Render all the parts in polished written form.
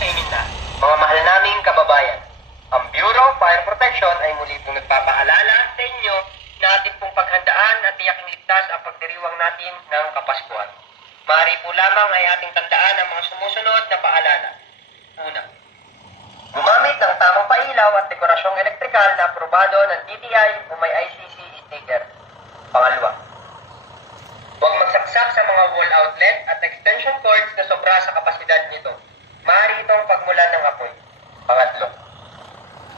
sa inyo na, mga mahal naming kababayan. Ang Bureau of Fire Protection ay muli pong nagpapaalala sa inyo na ating pong paghandaan at tiyaking ligtas ang pagdiriwang natin ng Kapaskuhan. Maaari po lamang ay ating tandaan ang mga sumusunod na paalala. Una, gumamit ng tamang pailaw at dekorasyong elektrikal na aprobado ng DTI o may ICC sticker. Pangalawa, huwag magsaksak sa mga wall outlet at extension cords na sobra sa kapasidad nito. Maaari itong pagmulan ng apoy. Pangatlo,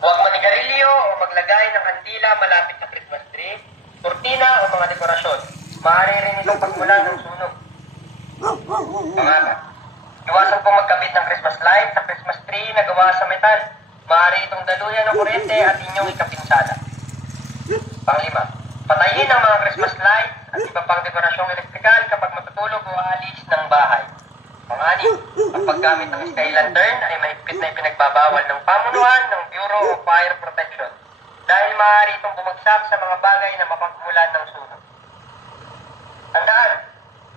huwag manigarilyo o maglagay ng kandila malapit sa Christmas tree, kurtina o mga dekorasyon. Maaari rin itong pagmulan ng sunog. Pangapat, iwasan po magkabit ng Christmas light sa Christmas tree na gawa sa metal. Maaari itong daluyan ng kuryente at inyong ikapinsala. Panglima, patayin ang mga Christmas lights at iba pang dekorasyong elektrikal kapag matutulog o aalis ng bahay. Pang-anim, ang paggamit ng sky lantern ay mahigpit na ipinagbabawal ng pamunuan ng Bureau of Fire Protection dahil maaari itong bumagsak sa mga bagay na mapagmulan ng sunog. Tandaan,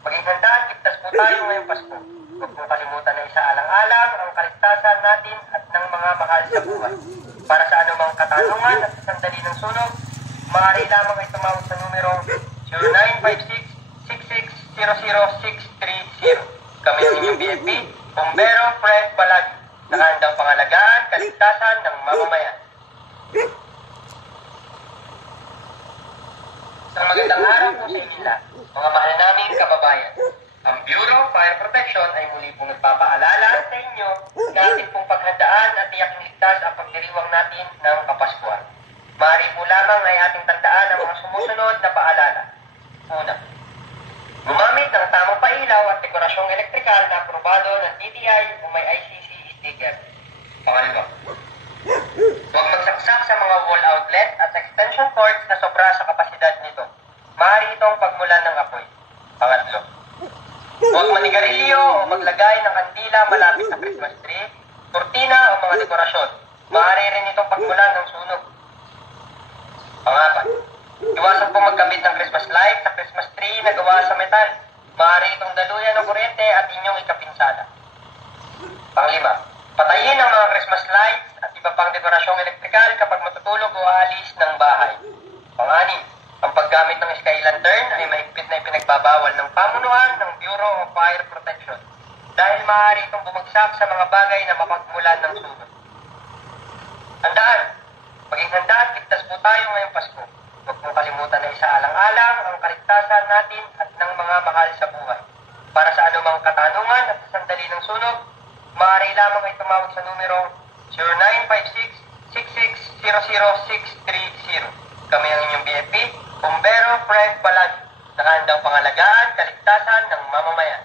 maging handa at ligtas po tayo ngayong Pasko. Huwag mong kalimutan na isaalang-alang ang kaligtasan natin at ng mga mahal sa buhay. Para sa anumang katanungan at sa sandali ng sunog, maaari lamang ay tumawag sa numero 0956-6600-630. Kami ang inyong BFP, Bombero Fred Balag, nakahandang pangalagaan, kaligtasan ng mamamayan. Isang magandang araw po sa inyo lahat, mga mahal naming kababayan. Ang Bureau of Fire Protection ay muli pong nagpapaalala sa inyo na ating pong paghandaan at tiyaking ligtas ang pagdiriwang natin ng Kapaskuhan. Maaari po lamang ay ating tandaan ang mga sumusunod na paalala. Una, gumamit ng tamang pailaw at dekorasyong elektrikal na aprobado ng DTI o may ICC sticker. Pangalawa, huwag magsaksak sa mga wall outlet at extension cords na sobra sa kapasidad nito. Maaari itong pagmulan ng apoy. Pangatlo, huwag manigarilyo o maglagay ng kandila malapit sa Christmas tree, kurtina o mga dekorasyon. Maaari rin itong pagmulan ng sunog. Pangapat, iwasan po magkabit ng Christmas light sa Christmas tree na gawa sa metal. Maaari itong daluyan ng kuryente at inyong ikapinsala. Panglima, patayin ang mga Christmas lights at iba pang dekorasyong elektrikal kapag matutulog o aalis ng bahay. Pang-anim, ang paggamit ng sky lantern ay mahigpit na ipinagbabawal ng pamunuan ng Bureau of Fire Protection dahil maaari itong bumagsak sa mga bagay na mapagmulan ng sunog. Tandaan, maging handa at ligtas po tayo ngayong Pasko. Huwag mong kalimutan na isaalang-alang ang kaligtasan natin at ng mga mahal sa buhay. Para sa anumang katanungan at sa sandali ng sunog, maaari lamang ay tumawag sa numero 0956-6600-630. Kami ang inyong BFP, Bombero Fred Balag, nakahandang pangalagaan, kaligtasan ng mamamayan.